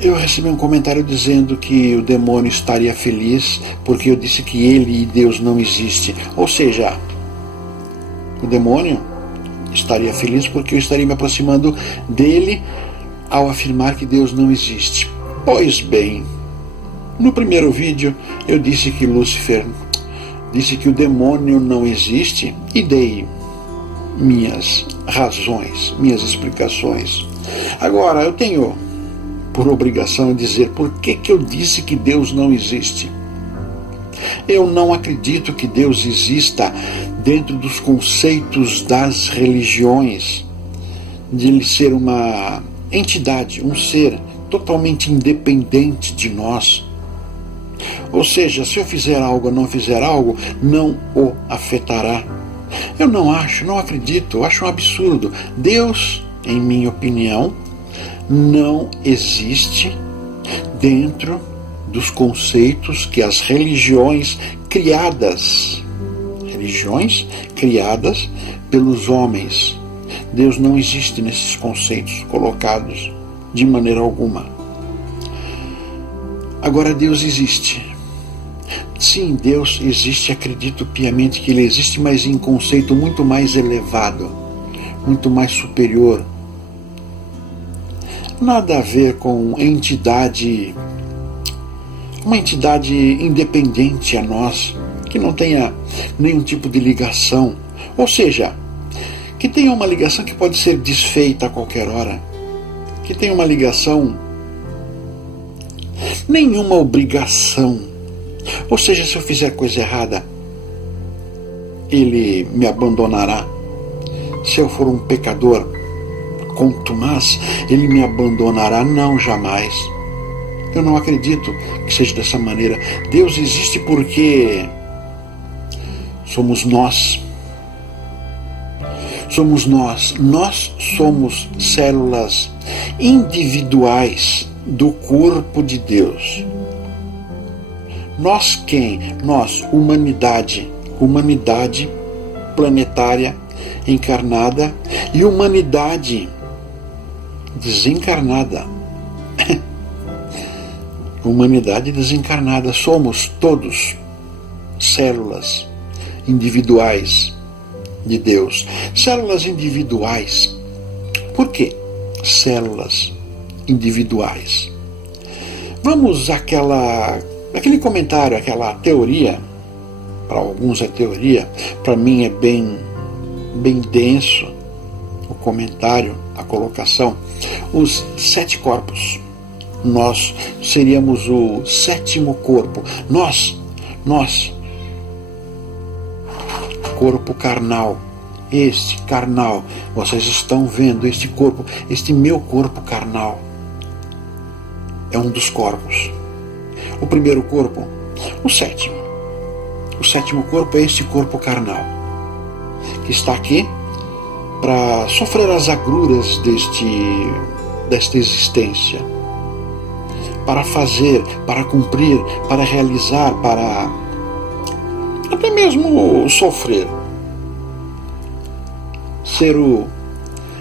Eu recebi um comentário dizendo que o demônio estaria feliz porque eu disse que ele e Deus não existem. Ou seja, o demônio estaria feliz porque eu estaria me aproximando dele ao afirmar que Deus não existe. Pois bem, no primeiro vídeo eu disse que Lúcifer disse que o demônio não existe e dei minhas razões, minhas explicações. Agora eu tenho por obrigação dizer por que eu disse que Deus não existe. Eu não acredito que Deus exista dentro dos conceitos das religiões, de ele ser uma entidade, um ser totalmente independente de nós. Ou seja, se eu fizer algo ou não fizer algo, não o afetará. Eu não acredito, eu acho um absurdo. Deus, em minha opinião, não existe dentro dos conceitos que as religiões criadas pelos homens. Deus não existe nesses conceitos colocados de maneira alguma. Agora Deus existe. Sim, Deus existe, acredito piamente que Ele existe, mas em conceito muito mais elevado, muito mais superior. Nada a ver com uma entidade independente a nós, que não tenha nenhum tipo de ligação, ou seja, que tenha uma ligação que pode ser desfeita a qualquer hora, que tenha uma ligação, nenhuma obrigação. Ou seja, se eu fizer coisa errada, Ele me abandonará. Se eu for um pecador contumaz, Ele me abandonará? Não, jamais. Eu não acredito que seja dessa maneira. Deus existe porque somos nós. Somos nós. Nós somos células individuais do corpo de Deus. Nós quem? Nós, humanidade planetária encarnada e humanidade desencarnada. Humanidade desencarnada. Somos todos células individuais de Deus. Células individuais. Por quê? Células individuais. Vamos aquele comentário, aquela teoria. Para alguns é teoria, para mim é bem denso o comentário, a colocação. Os 7 corpos. Nós seríamos o 7º corpo. Nós, corpo carnal. Este carnal, vocês estão vendo este corpo, este meu corpo carnal é um dos corpos. O primeiro corpo, o 7º. O 7º corpo é este corpo carnal, que está aqui para sofrer as agruras desta existência, para fazer, para cumprir, para realizar, para até mesmo sofrer, ser o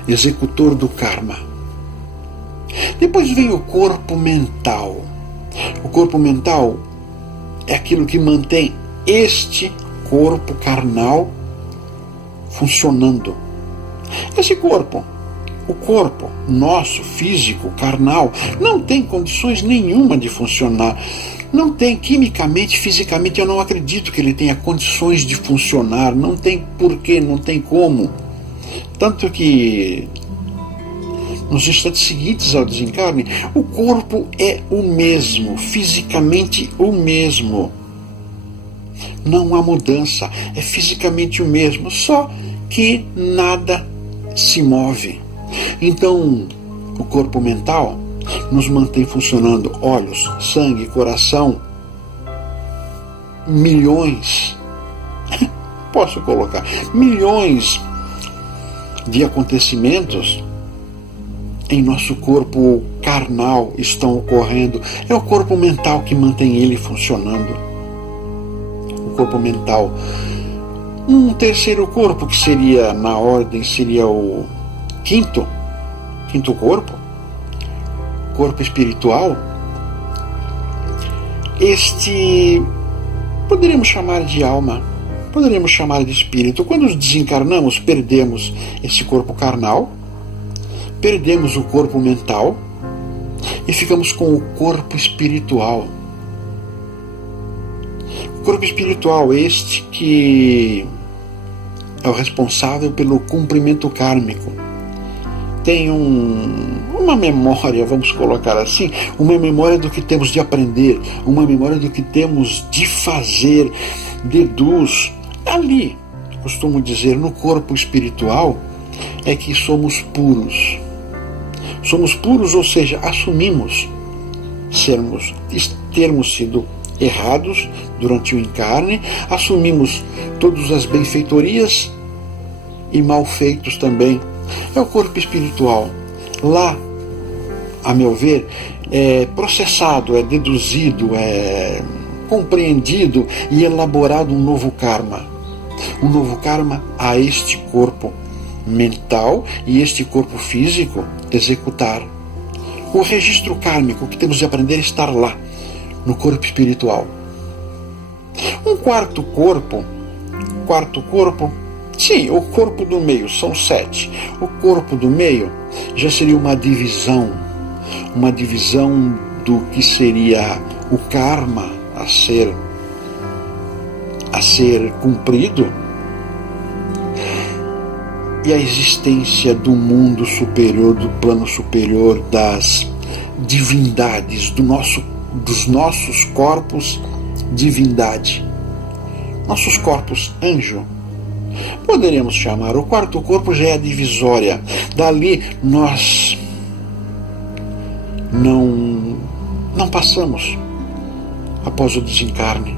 executor do karma. Depois vem o corpo mental. O corpo mental é aquilo que mantém este corpo carnal funcionando. Esse corpo, o corpo nosso, físico, carnal, não tem condições nenhuma de funcionar. Não tem quimicamente, fisicamente, eu não acredito que ele tenha condições de funcionar. Não tem porquê, não tem como. Tanto que nos instantes seguintes ao desencarne, o corpo é o mesmo, fisicamente o mesmo. Não há mudança, é fisicamente o mesmo, só que nada se move. Então, o corpo mental nos mantém funcionando. Olhos, sangue, coração, milhões, posso colocar, milhões de acontecimentos em nosso corpo carnal estão ocorrendo. É o corpo mental que mantém ele funcionando. O corpo mental. Um terceiro corpo, que seria, na ordem, seria o quinto corpo. corpo espiritual, este poderíamos chamar de alma, poderíamos chamar de espírito. Quando desencarnamos, perdemos esse corpo carnal, perdemos o corpo mental e ficamos com o corpo espiritual. O corpo espiritual, este que é o responsável pelo cumprimento kármico. Tem uma memória, vamos colocar assim, uma memória do que temos de aprender, uma memória do que temos de fazer, deduz. Ali, costumo dizer, no corpo espiritual, é que somos puros. Somos puros, ou seja, assumimos termos sido errados durante o encarne, assumimos todas as benfeitorias e malfeitos também. É o corpo espiritual. Lá, a meu ver, é processado, é deduzido, é compreendido e elaborado um novo karma. Um novo karma a este corpo mental e este corpo físico executar. O registro kármico que temos de aprender a estar lá, no corpo espiritual. Um quarto corpo, sim, o corpo do meio, são 7. O corpo do meio já seria uma divisão do que seria o karma a ser cumprido, e a existência do mundo superior, do plano superior, das divindades, dos nossos corpos, divindade. Nossos corpos, anjo. Poderíamos chamar, o quarto corpo já é a divisória. Dali nós não passamos após o desencarne.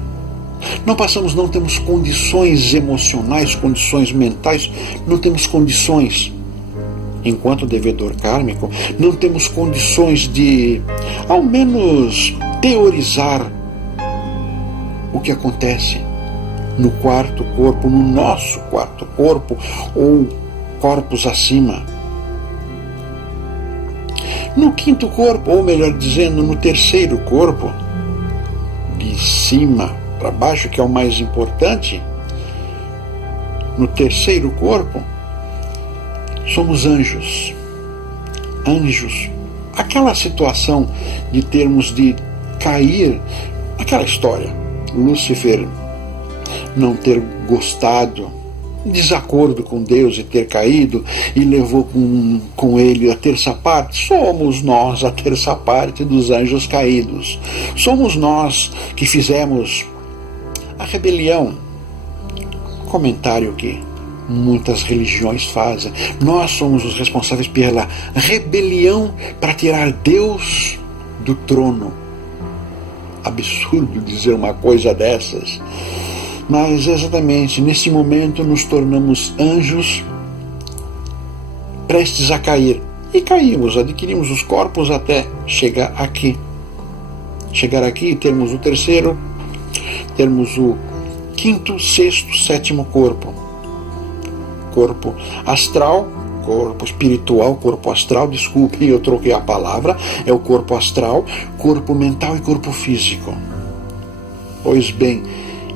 Não passamos, não temos condições emocionais, condições mentais, não temos condições, enquanto devedor kármico, não temos condições de, ao menos, teorizar o que acontece no quarto corpo, no nosso quarto corpo, ou corpos acima. No quinto corpo, ou melhor dizendo, no terceiro corpo, de cima para baixo, que é o mais importante, no terceiro corpo, somos anjos. Anjos. Aquela situação de termos de cair, aquela história, Lúcifer não ter gostado, desacordo com Deus e ter caído, e levou com ele a terça parte. Somos nós a terça parte dos anjos caídos. Somos nós que fizemos a rebelião, comentário que muitas religiões fazem. Nós somos os responsáveis pela rebelião para tirar Deus do trono. Absurdo dizer uma coisa dessas, mas exatamente nesse momento nos tornamos anjos prestes a cair, e caímos, adquirimos os corpos até chegar aqui e termos o terceiro, termos o quinto, sexto, sétimo corpo astral, corpo espiritual, corpo astral, desculpe, eu troquei a palavra, é o corpo astral, corpo mental e corpo físico. Pois bem,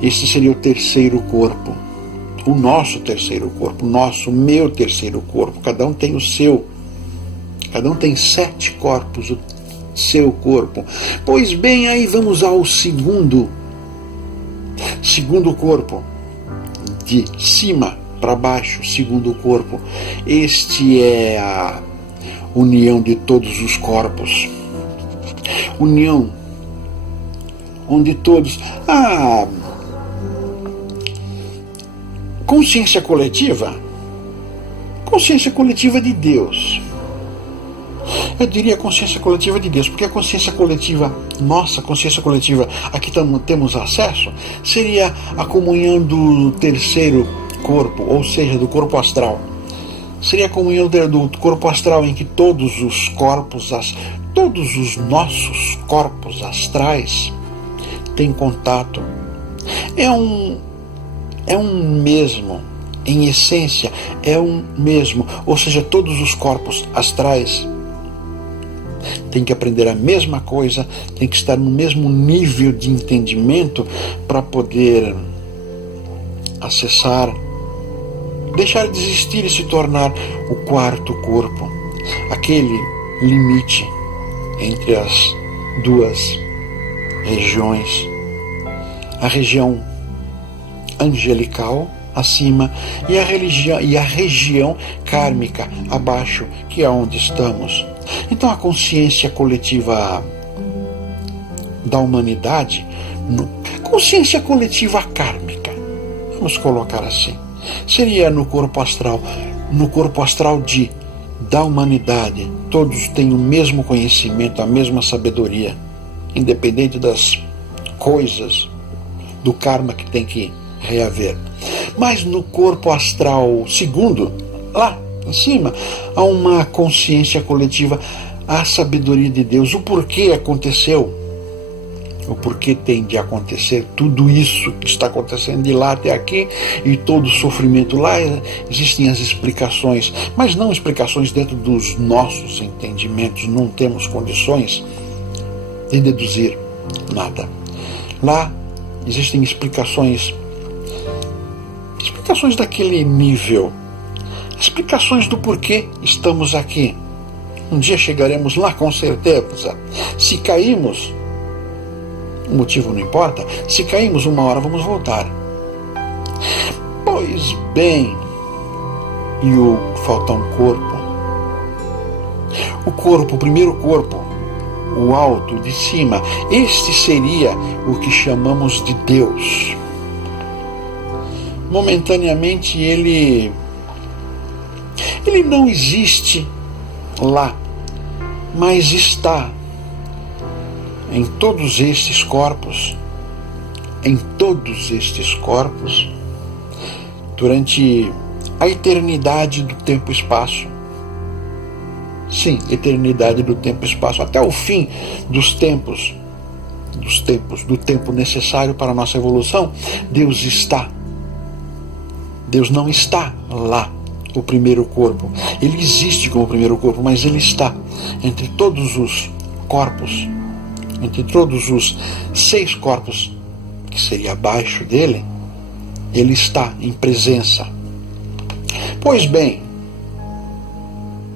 esse seria o terceiro corpo, o nosso terceiro corpo, meu terceiro corpo. Cada um tem o seu, cada um tem 7 corpos, o seu corpo. Pois bem, aí vamos ao segundo corpo, de cima para baixo, segundo corpo. Este é a união de todos os corpos, união onde todos, consciência coletiva de Deus. Eu diria consciência coletiva de Deus, porque a consciência coletiva, nossa consciência coletiva, aqui temos acesso, seria a comunhão do terceiro corpo, ou seja, do corpo astral. Seria a comunhão do corpo astral, em que todos os nossos corpos astrais têm contato. É um mesmo, em essência, é um mesmo, ou seja, todos os corpos astrais tem que aprender a mesma coisa, tem que estar no mesmo nível de entendimento para poder acessar, deixar de existir e se tornar o quarto corpo, aquele limite entre as duas regiões, a região angelical acima e a região kármica abaixo, que é onde estamos. Então a consciência coletiva da humanidade, consciência coletiva kármica, vamos colocar assim, seria no corpo astral da humanidade. Todos têm o mesmo conhecimento, a mesma sabedoria, independente das coisas, do karma que tem que reaver. Mas no corpo astral segundo, lá em cima, há uma consciência coletiva, a sabedoria de Deus, o porquê aconteceu, o porquê tem de acontecer tudo isso que está acontecendo de lá até aqui, e todo o sofrimento lá. Existem as explicações, mas não explicações dentro dos nossos entendimentos, não temos condições de deduzir nada. Lá existem explicações daquele nível, explicações do porquê estamos aqui. Um dia chegaremos lá com certeza. Se caímos, o motivo não importa. Se caímos, uma hora vamos voltar. Pois bem, falta um corpo. O corpo, o primeiro corpo, o alto, de cima, este seria o que chamamos de Deus. Momentaneamente ele não existe lá, mas está em todos estes corpos, durante a eternidade do tempo e espaço. Sim, eternidade do tempo e espaço, até o fim do tempo necessário para a nossa evolução. Deus está. Deus não está lá, o primeiro corpo. Ele existe como primeiro corpo, mas ele está entre todos os corpos, entre todos os 6 corpos que seria abaixo dele. Ele está em presença. Pois bem,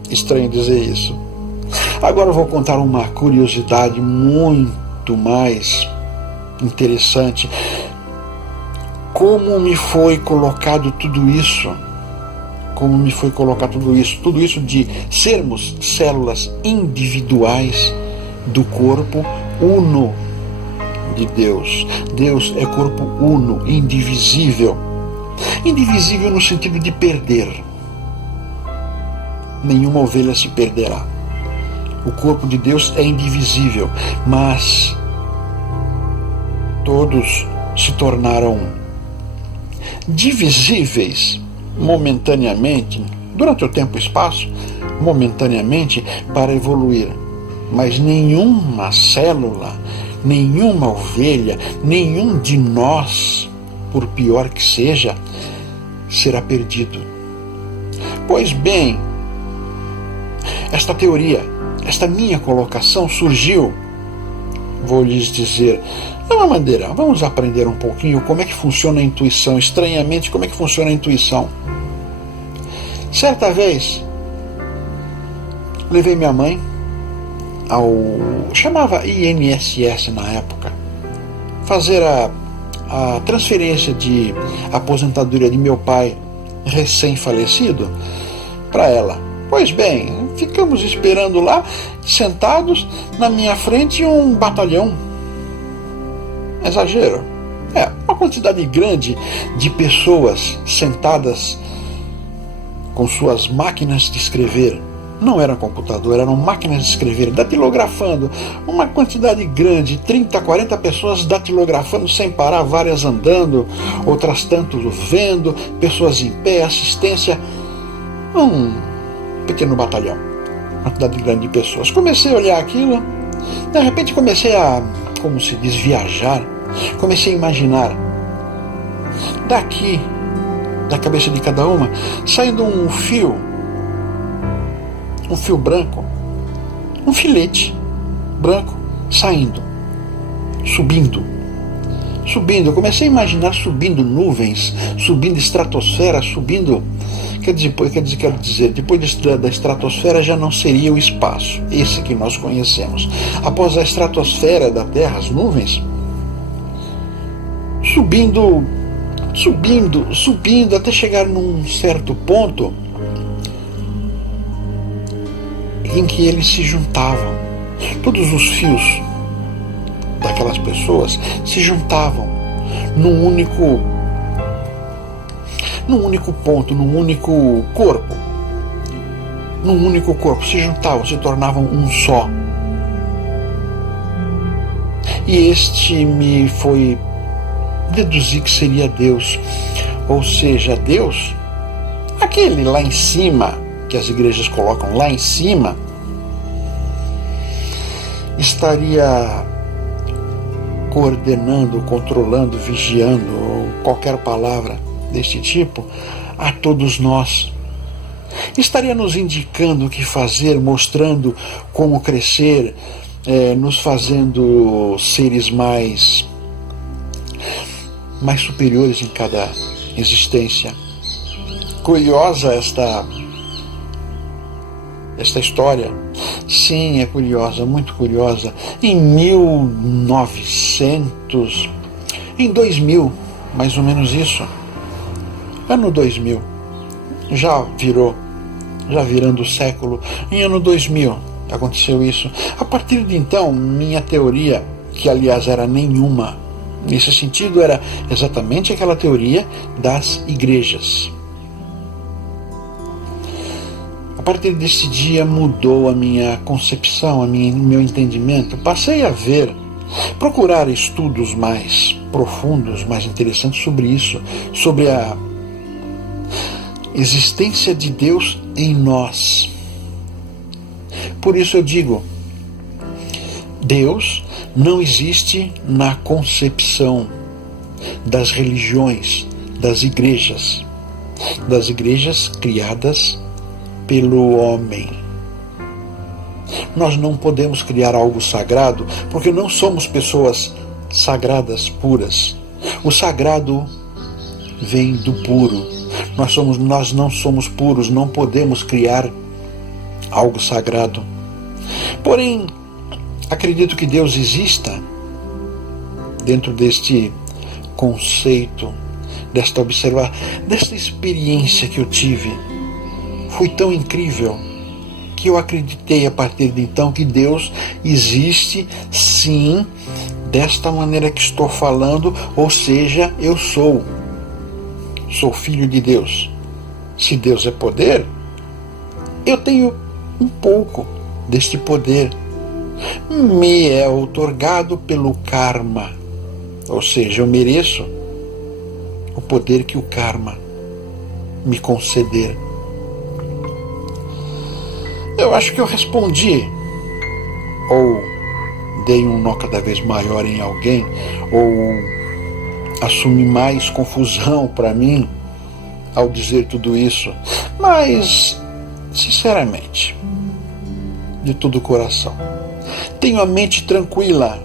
estranho dizer isso. Agora eu vou contar uma curiosidade muito mais interessante. Como me foi colocado tudo isso? Tudo isso de sermos células individuais do corpo uno de Deus. Deus é corpo uno, indivisível. Indivisível no sentido de perder. Nenhuma ovelha se perderá. O corpo de Deus é indivisível, mas todos se tornaram divisíveis momentaneamente, durante o tempo e espaço, momentaneamente, para evoluir. Mas nenhuma célula, nenhuma ovelha, nenhum de nós, por pior que seja, será perdido. Pois bem, esta teoria, esta minha colocação surgiu, vou lhes dizer, de uma maneira, vamos aprender um pouquinho como é que funciona a intuição, estranhamente como é que funciona a intuição. Certa vez, levei minha mãe chamava INSS na época, fazer a transferência de aposentadoria de meu pai recém-falecido para ela. Pois bem, ficamos esperando lá, sentados, na minha frente um batalhão. Exagero. Uma quantidade grande de pessoas sentadas com suas máquinas de escrever. Não era computador, eram máquinas de escrever, datilografando. Uma quantidade grande, 30, 40 pessoas datilografando sem parar, várias andando, outras tanto vendo, pessoas em pé, assistência. Um pequeno batalhão, uma quantidade grande de pessoas. Comecei a olhar aquilo, de repente comecei a, como se diz, viajar. Comecei a imaginar daqui, da cabeça de cada uma, saindo um fio branco, um filete branco saindo, subindo. Eu comecei a imaginar subindo nuvens, subindo estratosfera, subindo. Quero dizer, depois da estratosfera já não seria o espaço, esse que nós conhecemos. Após a estratosfera da Terra, as nuvens, subindo, até chegar num certo ponto em que eles se juntavam. Todos os fios daquelas pessoas se juntavam num único ponto, num único corpo, se juntavam, se tornavam um só. E este me foi deduzir que seria Deus, ou seja, Deus, aquele lá em cima, que as igrejas colocam lá em cima, estaria coordenando, controlando, vigiando, ou qualquer palavra deste tipo, a todos nós. Estaria nos indicando o que fazer, mostrando como crescer, nos fazendo seres mais superiores em cada existência. Curiosa esta história. Sim, é curiosa, muito curiosa. Em 2000, mais ou menos isso, ano 2000, já virando o século, em ano 2000 aconteceu isso. A partir de então, minha teoria, que aliás era nenhuma nesse sentido, era exatamente aquela teoria das igrejas. A partir desse dia mudou a minha concepção, meu entendimento. Passei a procurar estudos mais profundos, mais interessantes sobre isso, sobre a existência de Deus em nós. Por isso eu digo, Deus não existe na concepção das religiões, das igrejas criadas pelo homem. Nós não podemos criar algo sagrado, porque não somos pessoas sagradas puras. O sagrado vem do puro. Nós não somos puros, não podemos criar algo sagrado. Porém, acredito que Deus exista dentro deste conceito, desta experiência que eu tive. Foi tão incrível que eu acreditei a partir de então que Deus existe, sim, desta maneira que estou falando, ou seja, eu sou filho de Deus. Se Deus é poder, eu tenho um pouco deste poder. Me é outorgado pelo karma, ou seja, eu mereço o poder que o karma me conceder. Eu acho que eu respondi, ou dei um nó cada vez maior em alguém, ou assumi mais confusão para mim ao dizer tudo isso, mas, sinceramente, de todo o coração, tenho a mente tranquila,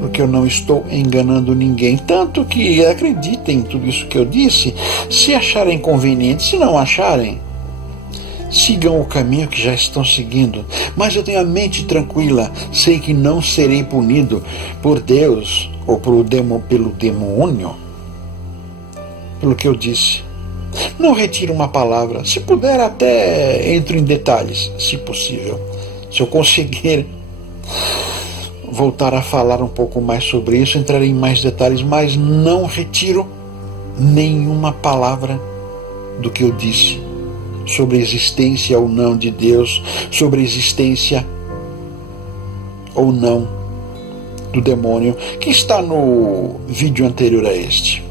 porque eu não estou enganando ninguém, tanto que acreditem em tudo isso que eu disse, se acharem conveniente. Se não acharem, sigam o caminho que já estão seguindo, mas eu tenho a mente tranquila, sei que não serei punido por Deus ou pelo demônio pelo que eu disse. Não retiro uma palavra, se puder até entro em detalhes, se possível, se eu conseguir voltar a falar um pouco mais sobre isso, entrarei em mais detalhes, mas não retiro nenhuma palavra do que eu disse sobre a existência ou não de Deus, sobre a existência ou não do demônio, que está no vídeo anterior a este.